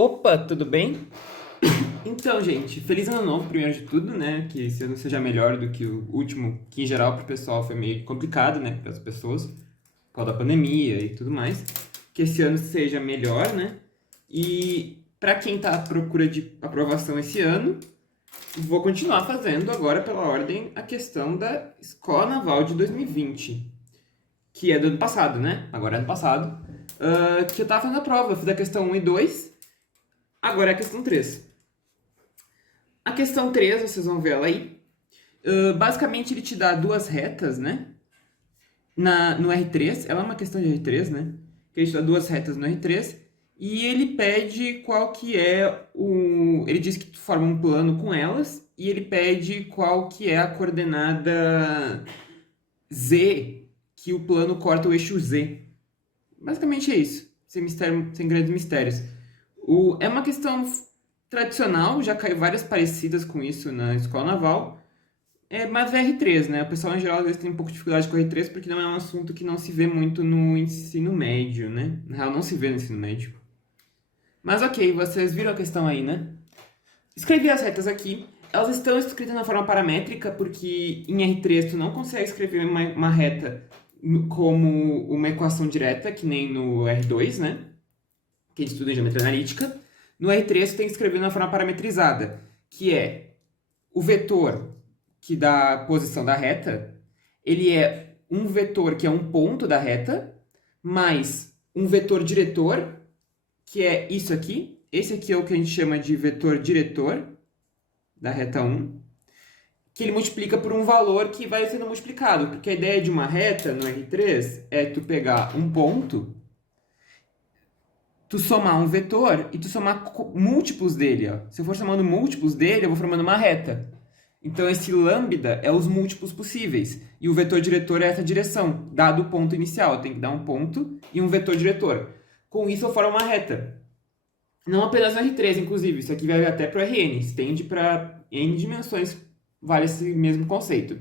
Opa, tudo bem? Então, gente, feliz ano novo, primeiro de tudo, né? Que esse ano seja melhor do que o último, que em geral pro pessoal foi meio complicado, né? Para as pessoas, por causa da pandemia e tudo mais. Que esse ano seja melhor, né? E para quem tá à procura de aprovação esse ano, vou continuar fazendo agora pela ordem a questão da Escola Naval de 2020, que é do ano passado, né? Agora é ano passado. Que eu tava fazendo a prova, eu fiz a questão 1 e 2, agora é a questão 3. A questão 3, vocês vão ver ela aí. Basicamente, ele te dá duas retas, né? No R3, ela é uma questão de R3, né? Que ele te dá duas retas no R3 e ele pede qual que é o... Ele diz que tu forma um plano com elas e ele pede qual que é a coordenada Z, que o plano corta o eixo Z. Basicamente é isso, sem mistério, sem grandes mistérios. É uma questão tradicional, já caiu várias parecidas com isso na escola naval, mas é R3, né? O pessoal em geral às vezes tem um pouco de dificuldade com R3 porque não é um assunto que não se vê muito no ensino médio, né? Na real, não se vê no ensino médio. Mas ok, vocês viram a questão aí, né? Escrevi as retas aqui. Elas estão escritas na forma paramétrica porque em R3 tu não consegue escrever uma reta como uma equação direta, que nem no R2, né? Que a gente estuda em geometria analítica. No R3 tu tem que escrever na forma parametrizada, que é o vetor que dá a posição da reta, ele é um vetor que é um ponto da reta, mais um vetor diretor, que é isso aqui. Esse aqui é o que a gente chama de vetor diretor da reta 1, que ele multiplica por um valor que vai sendo multiplicado, porque a ideia de uma reta no R3 é tu pegar um ponto, tu somar um vetor e tu somar múltiplos dele. Ó. Se eu for somando múltiplos dele, eu vou formando uma reta. Então, esse lambda é os múltiplos possíveis. E o vetor diretor é essa direção, dado o ponto inicial. Eu tenho que dar um ponto e um vetor diretor. Com isso, eu formo uma reta. Não apenas no R3, inclusive. Isso aqui vai até para o Rn. Estende para n dimensões. Vale esse mesmo conceito.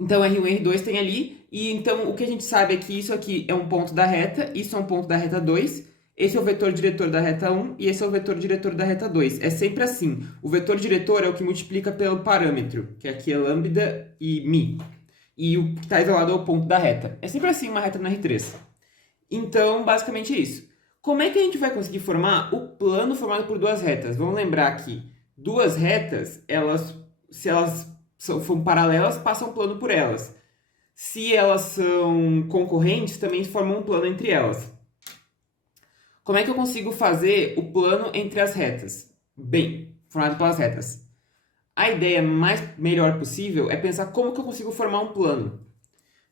Então, R1 e R2 tem ali. E então, o que a gente sabe é que isso aqui é um ponto da reta. Isso é um ponto da reta 2. Esse é o vetor diretor da reta 1 e esse é o vetor diretor da reta 2. É sempre assim. O vetor diretor é o que multiplica pelo parâmetro, que aqui é lambda e mi. E o que está isolado é o ponto da reta. É sempre assim uma reta no R3. Então, basicamente é isso. Como é que a gente vai conseguir formar o plano formado por duas retas? Vamos lembrar que duas retas, se elas são paralelas, passam um plano por elas. Se elas são concorrentes, também formam um plano entre elas. Como é que eu consigo fazer o plano entre as retas? Bem, formado pelas retas. A ideia melhor possível é pensar como que eu consigo formar um plano.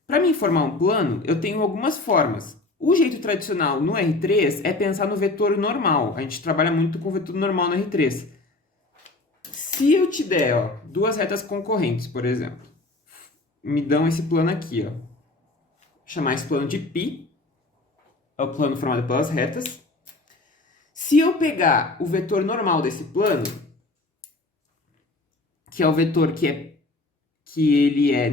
Para mim formar um plano, eu tenho algumas formas. O jeito tradicional no R3 é pensar no vetor normal. A gente trabalha muito com o vetor normal no R3. Se eu te der duas retas concorrentes, por exemplo, me dão esse plano aqui. Vou chamar esse plano de π. É o plano formado pelas retas. Se eu pegar o vetor normal desse plano, que é o vetor que ele é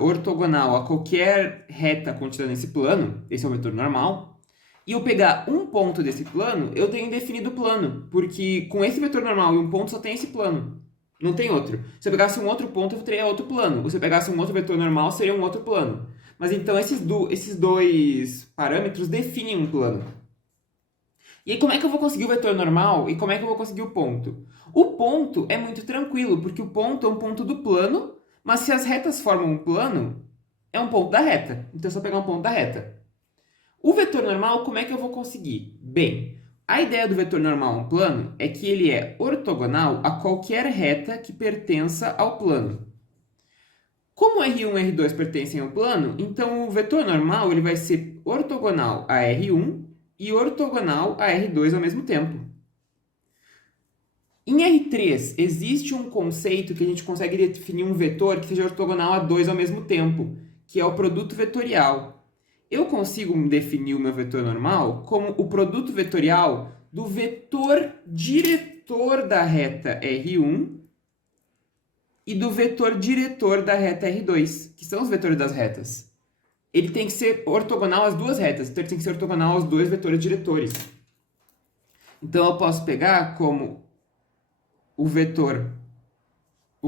ortogonal a qualquer reta contida nesse plano, esse é o vetor normal, e eu pegar um ponto desse plano, eu tenho definido o plano, porque com esse vetor normal e um ponto só tem esse plano, não tem outro. Se eu pegasse um outro ponto, eu teria outro plano. Se eu pegasse um outro vetor normal, seria um outro plano. Mas então esses dois parâmetros definem um plano. E aí, como é que eu vou conseguir o vetor normal e como é que eu vou conseguir o ponto? O ponto é muito tranquilo, porque o ponto é um ponto do plano, mas se as retas formam um plano, é um ponto da reta. Então, é só pegar um ponto da reta. O vetor normal, como é que eu vou conseguir? Bem, a ideia do vetor normal a um plano é que ele é ortogonal a qualquer reta que pertença ao plano. Como R1 e R2 pertencem ao plano, então o vetor normal ele vai ser ortogonal a R1 e ortogonal a R2 ao mesmo tempo. Em R3, existe um conceito que a gente consegue definir um vetor que seja ortogonal a dois ao mesmo tempo, que é o produto vetorial. Eu consigo definir o meu vetor normal como o produto vetorial do vetor diretor da reta R1 e do vetor diretor da reta R2, que são os vetores das retas. ele tem que ser ortogonal às duas retas, então ele tem que ser ortogonal aos dois vetores diretores. Então eu posso pegar como o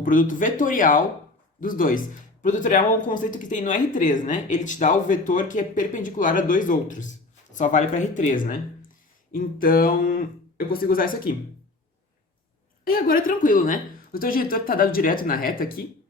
produto vetorial dos dois. O produto vetorial é um conceito que tem no R3, né? Ele te dá o vetor que é perpendicular a dois outros. Só vale para R3, né? Então, eu consigo usar isso aqui. E agora é tranquilo, né? O teu diretor está dado direto na reta aqui.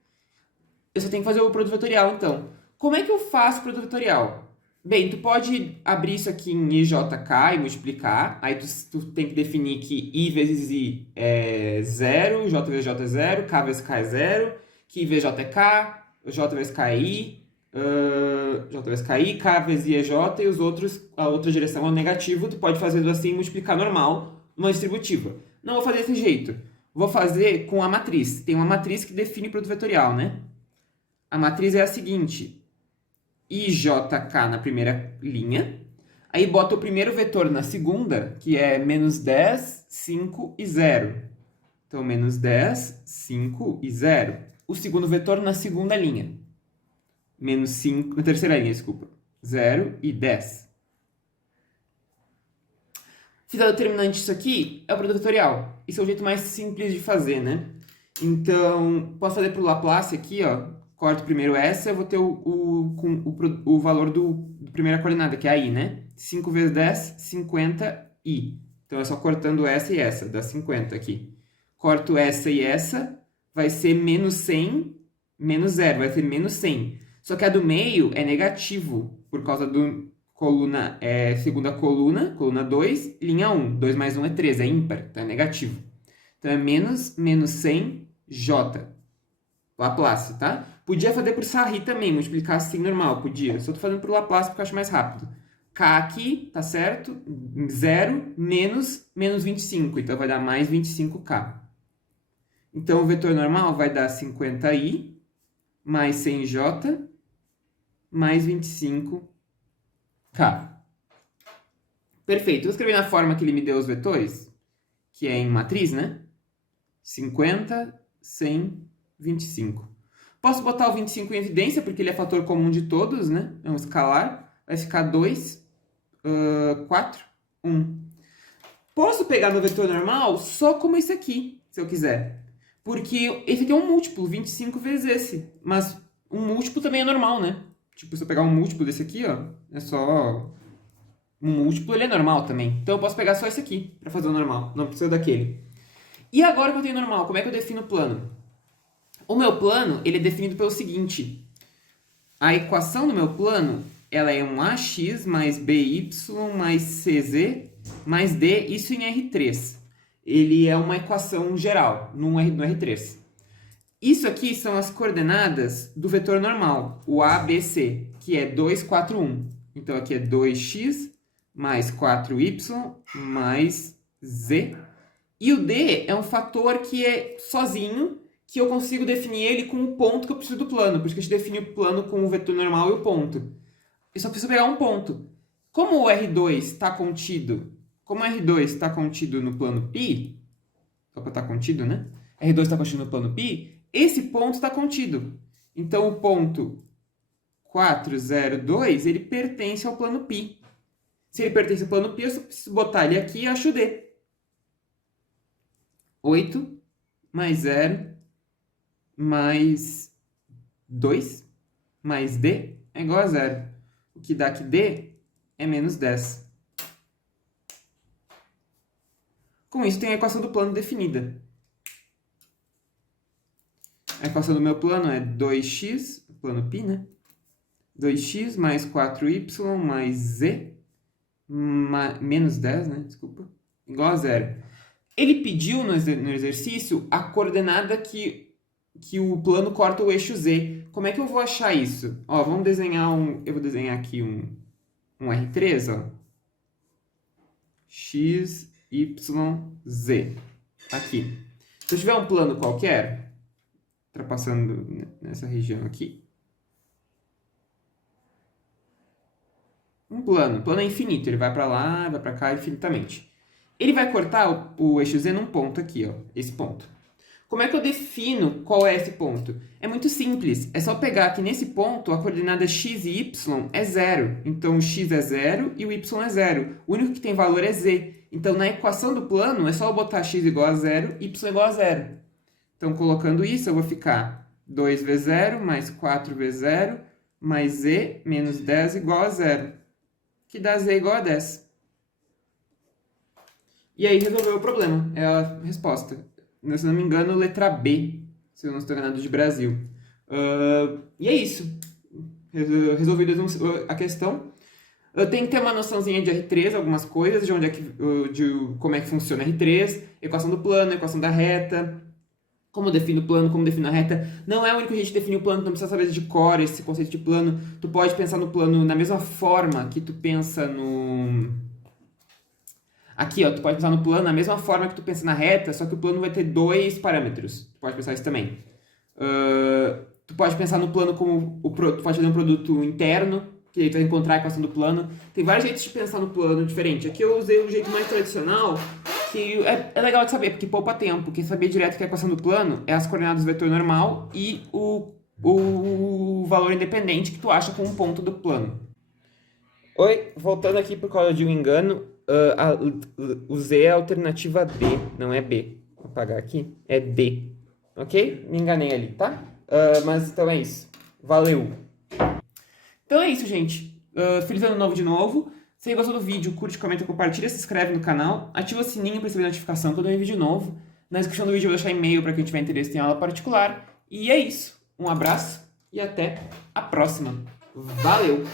Eu só tenho que fazer o produto vetorial, então. Como é que eu faço o produto vetorial? Bem, tu pode abrir isso aqui em IJK e multiplicar. Aí tu tem que definir que I vezes I é 0, J vezes J é 0, K vezes K é 0, que I vezes J é K, J vezes K é I, J vezes K é I, K vezes I é J, e os outros, a outra direção é o negativo. Tu pode fazer assim e multiplicar normal, numa distributiva. Não vou fazer desse jeito. Vou fazer com a matriz. Tem uma matriz que define o produto vetorial, né? A matriz é a seguinte: IJK na primeira linha, aí bota o primeiro vetor na segunda, que é menos 10, 5 e 0. Então, menos 10, 5 e 0. O segundo vetor na segunda linha. Menos 5, na terceira linha, desculpa. 0 e 10. Fiz a determinante disso aqui, é o produto vetorial. Esse é o jeito mais simples de fazer, né? Então, posso fazer para o Laplace aqui, ó. Corto primeiro essa, eu vou ter o valor do primeira coordenada, que é a i, né? 5 vezes 10, 50i. Então, é só cortando essa e essa, dá 50 aqui. Corto essa e essa, vai ser menos 100, menos 0, vai ser menos 100. Só que a do meio é negativo, por causa do segunda coluna, coluna 2, linha 1. 2 mais 1 é 3, é ímpar, então é negativo. Então, é menos 100j. Laplace, tá? Podia fazer por Sarri também, multiplicar assim normal, podia. Só tô fazendo por Laplace porque eu acho mais rápido. K aqui, tá certo? 0 menos 25, então vai dar mais 25K. Então, o vetor normal vai dar 50i mais 100j mais 25K. Perfeito. Vou escrever na forma que ele me deu os vetores, que é em matriz, né? 50, 100, 25. Posso botar o 25 em evidência, porque ele é fator comum de todos, né? É um escalar. Vai ficar 2, 4, 1. Posso pegar meu vetor normal só como esse aqui, se eu quiser. Porque esse aqui é um múltiplo, 25 vezes esse. Mas um múltiplo também é normal, né? Tipo, se eu pegar um múltiplo desse aqui, ó, é só... Um múltiplo, ele é normal também. Então eu posso pegar só esse aqui para fazer o normal. Não precisa daquele. E agora que eu tenho normal, como é que eu defino o plano? O meu plano, ele é definido pelo seguinte. A equação do meu plano, ela é um ax mais by mais cz mais d, isso em R3. Ele é uma equação geral no R3. Isso aqui são as coordenadas do vetor normal, o ABC, que é 2, 4, 1. Então, aqui é 2x mais 4y mais z. E o d é um fator que é sozinho, que eu consigo definir ele com o ponto que eu preciso do plano. Por isso que a gente define o plano com o vetor normal e o ponto. Eu só preciso pegar um ponto. Como o R2 está contido, no plano π, só para estar contido, né? R2 está contido no plano π, esse ponto está contido. Então, o ponto 402, ele pertence ao plano π. Se ele pertence ao plano π, eu só preciso botar ele aqui e acho D. 8 mais 0 mais 2 mais D é igual a 0. O que dá que D é menos 10. Com isso, tem a equação do plano definida. A equação do meu plano é 2x, plano π, né? 2x mais 4y mais z, menos 10, né? Desculpa, igual a 0. Ele pediu no exercício a coordenada que o plano corta o eixo z. Como é que eu vou achar isso? Ó, vamos desenhar eu vou desenhar aqui um R3, ó. X, Y, Z. Aqui. Se eu tiver um plano qualquer, ultrapassando nessa região aqui. Um plano. O plano é infinito. Ele vai para lá, vai para cá infinitamente. Ele vai cortar o eixo Z num ponto aqui, ó. Esse ponto. Como é que eu defino qual é esse ponto? É muito simples, é só pegar que nesse ponto a coordenada x e y é zero. Então o x é zero e o y é zero. O único que tem valor é z. Então na equação do plano é só eu botar x igual a zero, y igual a zero. Então colocando isso eu vou ficar 2v0 mais 4v0 mais z menos 10 igual a zero. Que dá z igual a 10. E aí resolveu o problema, é a resposta. Se não me engano, letra B, se eu não estou enganado, de Brasil. E é isso. Resolvida a questão. Eu tenho que ter uma noçãozinha de R3, algumas coisas, de onde é que, de como é que funciona R3, equação do plano, equação da reta, como defino o plano, como defino a reta. Não é o único jeito de definir o plano, tu não precisa saber de cor esse conceito de plano. Tu pode pensar no plano na mesma forma que tu pensa no... Aqui, ó, tu pode pensar no plano da mesma forma que tu pensa na reta, só que o plano vai ter dois parâmetros. Tu pode pensar isso também. Tu pode pensar no plano como... Tu pode fazer um produto interno, que aí tu vai encontrar a equação do plano. Tem vários jeitos de pensar no plano diferente. Aqui eu usei um jeito mais tradicional, que é legal de saber, porque poupa tempo. Porque saber direto que a equação do plano é as coordenadas do vetor normal e o valor independente que tu acha com um ponto do plano. Oi, voltando aqui por causa de um engano, o Z é a alternativa D, não é B. Vou apagar aqui, é D. Ok? Me enganei ali, tá? Mas então é isso. Valeu! Então é isso, gente. Feliz ano novo de novo. Se você gostou do vídeo, curte, comenta, compartilha, se inscreve no canal, ativa o sininho para receber notificação quando eu ver vídeo novo. Na descrição do vídeo eu vou deixar e-mail para quem tiver interesse em aula particular. E é isso. Um abraço e até a próxima. Valeu!